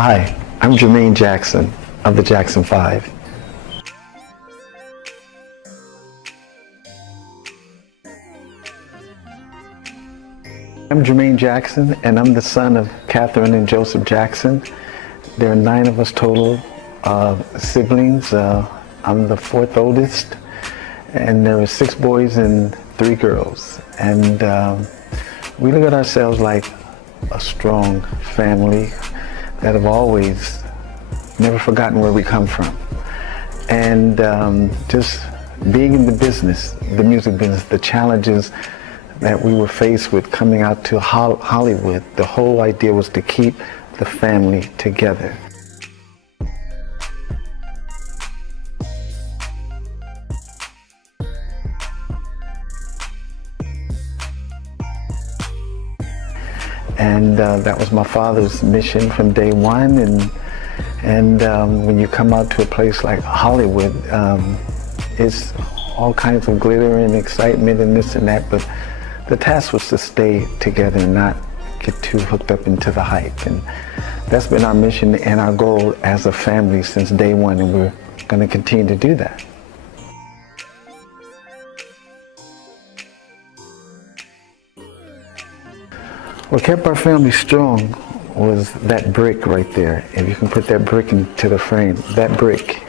Hi, I'm Jermaine Jackson of the Jackson 5. I'm Jermaine Jackson, and I'm the son of Catherine and Joseph Jackson. There are 9 of us total siblings. I'm the 4th oldest, and there are 6 boys and 3 girls. And we look at ourselves like a strong family that have always never forgotten where we come from. And just being in the business, the music business, the challenges that we were faced with coming out to Hollywood, the whole idea was to keep the family together. And that was my father's mission from day one. And when you come out to a place like Hollywood, it's all kinds of glitter and excitement and this and that, but the task was to stay together and not get too hooked up into the hype. And that's been our mission and our goal as a family since day one, and we're going to continue to do that. What kept our family strong was that brick right there. If you can put that brick into the frame, that brick.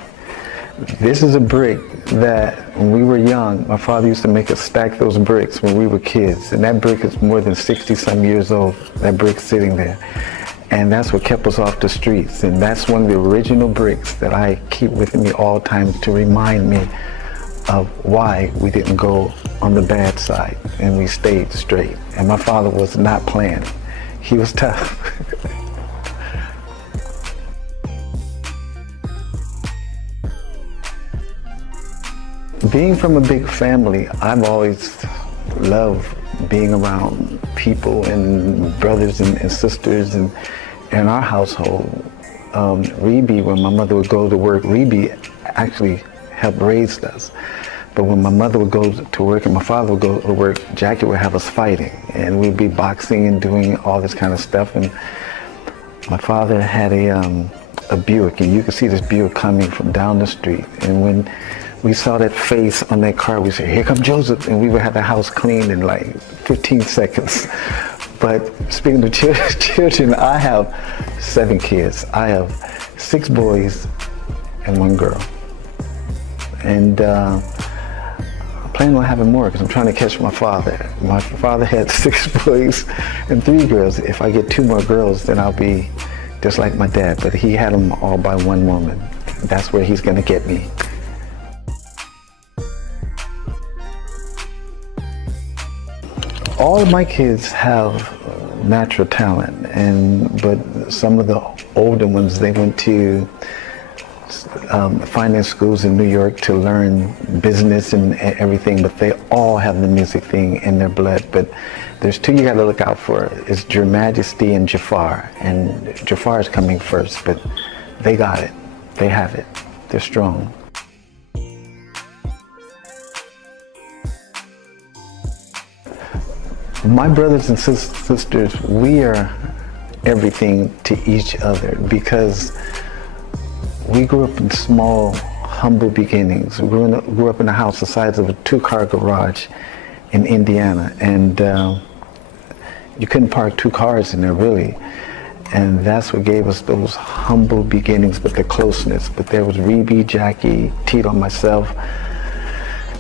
This is a brick that when we were young, my father used to make us stack those bricks when we were kids. And that brick is more than 60-some years old, that brick sitting there. And that's what kept us off the streets. And that's one of the original bricks that I keep with me all times to remind me of why we didn't go on the bad side and we stayed straight. And my father was not playing. He was tough. Being from a big family, I've always loved being around people and brothers and sisters. And in our household, Rebe, when my mother would go to work, Rebe actually helped raise us. But when my mother would go to work and my father would go to work, Jackie would have us fighting. And we'd be boxing and doing all this kind of stuff. And my father had a Buick, and you could see this Buick coming from down the street. And when we saw that face on that car, we said, "Here comes Joseph," and we would have the house cleaned in like 15 seconds. But speaking of children, I have 7 kids. I have 6 boys and 1 girl. And I plan on having more because I'm trying to catch my father. My father had 6 boys and 3 girls. If I get 2 more girls, then I'll be just like my dad. But he had them all by 1 woman. That's where he's going to get me. All of my kids have natural talent, but some of the older ones, they went to finance schools in New York to learn business and everything, but they all have the music thing in their blood. But there's 2 you got to look out for. It's Your Majesty and Jafar. And Jafar is coming first, but they got it. They have it. They're strong. My brothers and sisters, we are everything to each other because we grew up in small, humble beginnings. We grew up in a house the size of a 2-car garage in Indiana, and you couldn't park 2 cars in there, really. And that's what gave us those humble beginnings, but the closeness. But there was Rebe, Jackie, Tito, myself,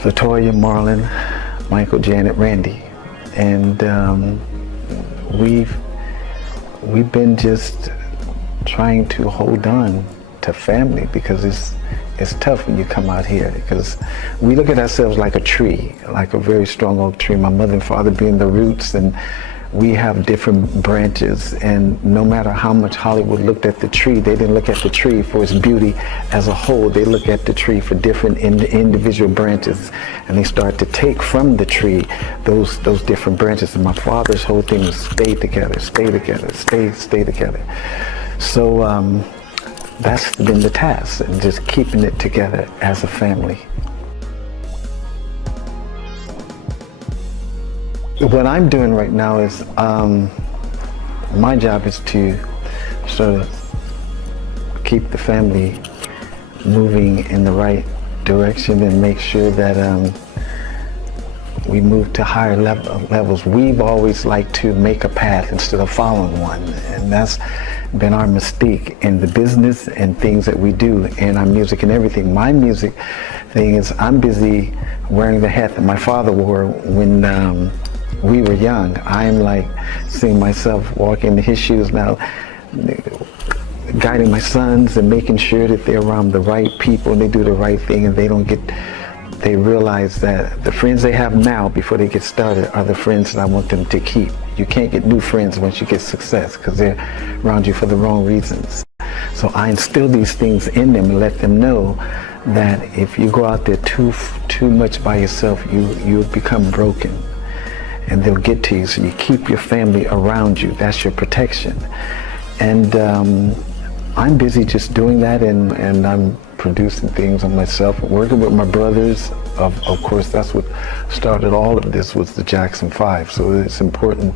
Latoya, Marlon, Michael, Janet, Randy. And we've been just trying to hold on to family because it's tough when you come out here, because we look at ourselves like a tree, like a very strong oak tree, my mother and father being the roots, and we have different branches. And no matter how much Hollywood looked at the tree, they didn't look at the tree for its beauty as a whole. They look at the tree for different individual branches, and they start to take from the tree those different branches. And my father's whole thing was stay together, stay together, stay together. So that's been the task, and just keeping it together as a family. What I'm doing right now is my job is to sort of keep the family moving in the right direction and make sure that we move to higher levels. We've always liked to make a path instead of following one, and that's been our mystique in the business and things that we do in our music and everything. My music thing is I'm busy wearing the hat that my father wore when we were young. I'm like seeing myself walk in his shoes now, guiding my sons and making sure that they're around the right people and they do the right thing and they realize that the friends they have now before they get started are the friends that I want them to keep. You can't get new friends once you get success because they're around you for the wrong reasons. So I instill these things in them and let them know that if you go out there too much by yourself, you'll become broken and they'll get to you. So you keep your family around you. That's your protection. And I'm busy just doing that, and I'm producing things on myself, working with my brothers. Of course, that's what started all of this, was the Jackson 5. So it's important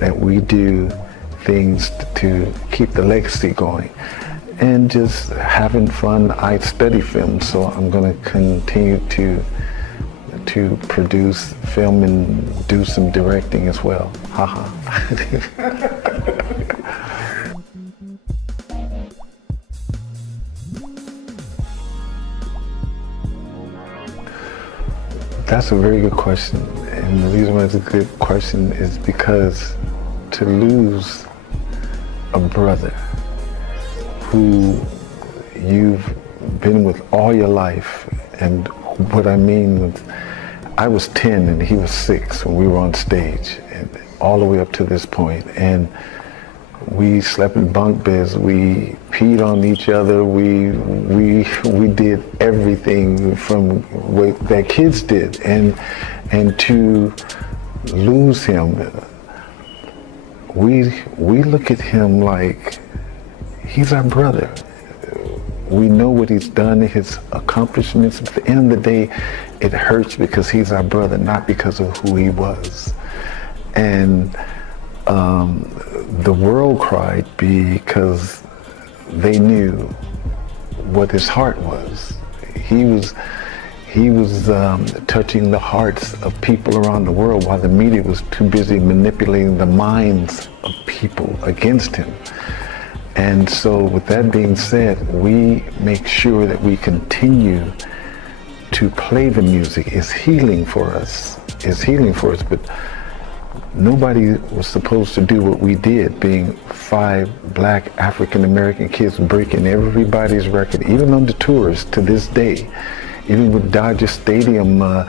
that we do things to keep the legacy going. And just having fun. I study film, so I'm going to continue to produce film and do some directing as well. Haha. That's a very good question, and the reason why it's a good question is because to lose a brother who you've been with all your life, and what I mean is I was 10 and he was 6 when we were on stage, and all the way up to this point, and we slept in bunk beds, we peed on each other, we did everything from what that kids did, and to lose him, we look at him like he's our brother. We know what he's done, his accomplishments. At the end of the day, it hurts because he's our brother, not because of who he was. And the world cried because they knew what his heart was. He was touching the hearts of people around the world while the media was too busy manipulating the minds of people against him. And so with that being said, we make sure that we continue to play the music. It's healing for us. But nobody was supposed to do what we did, being 5 black African-American kids breaking everybody's record, even on the tours to this day. Even with Dodger Stadium, the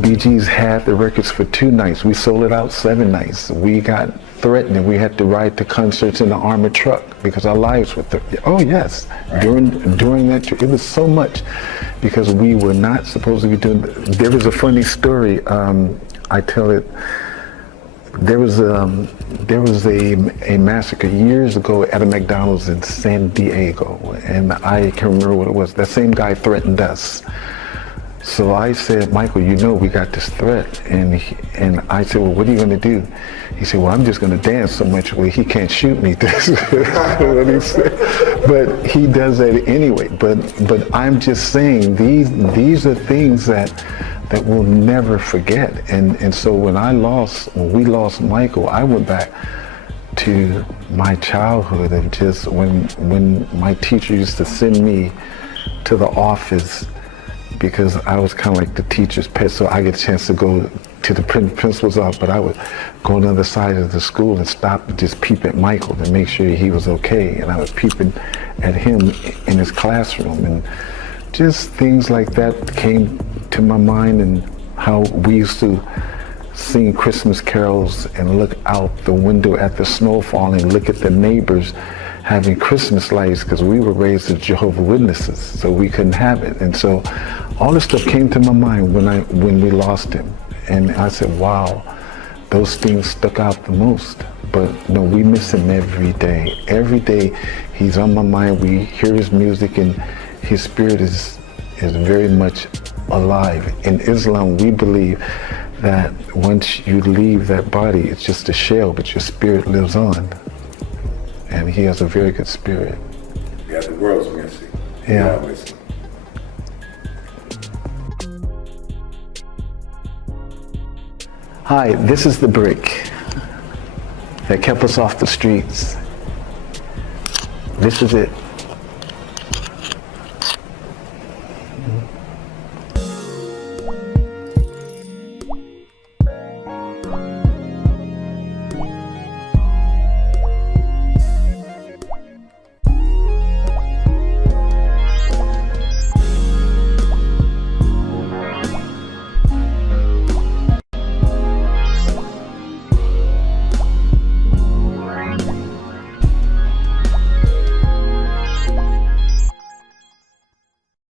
Bee Gees had the records for 2 nights. We sold it out 7 nights. We got threatened and we had to ride to concerts in an armored truck because our lives were threatened. Oh yes, during that tour, it was so much because we were not supposed to be doing. There was a funny story. I tell it. There was a massacre years ago at a McDonald's in San Diego, and I can't remember what it was. That same guy threatened us. So I said, Michael, you know we got this threat, and I said, well, what are you going to do? He said, well, I'm just going to dance so much where he can't shoot me. That's what he said. But he does that anyway. But I'm just saying these are things that we'll never forget. And so when we lost Michael, I went back to my childhood of just when my teacher used to send me to the office because I was kind of like the teacher's pet, so I get a chance to go to the principal's office, but I would go on the other side of the school and stop and just peep at Michael to make sure he was okay. And I was peeping at him in his classroom, and just things like that came to my mind, and how we used to sing Christmas carols and look out the window at the snowfall and look at the neighbors having Christmas lights, because we were raised as Jehovah's Witnesses, so we couldn't have it. And so all this stuff came to my mind when we lost him. And I said, wow, those things stuck out the most. But no, we miss him every day. Every day he's on my mind. We hear his music, and his spirit is very much alive. In Islam, we believe that once you leave that body, it's just a shell, but your spirit lives on. man. He has a very good spirit. Yeah, the world's missing. Yeah. We're missing. Hi, this is the brick that kept us off the streets. This is it.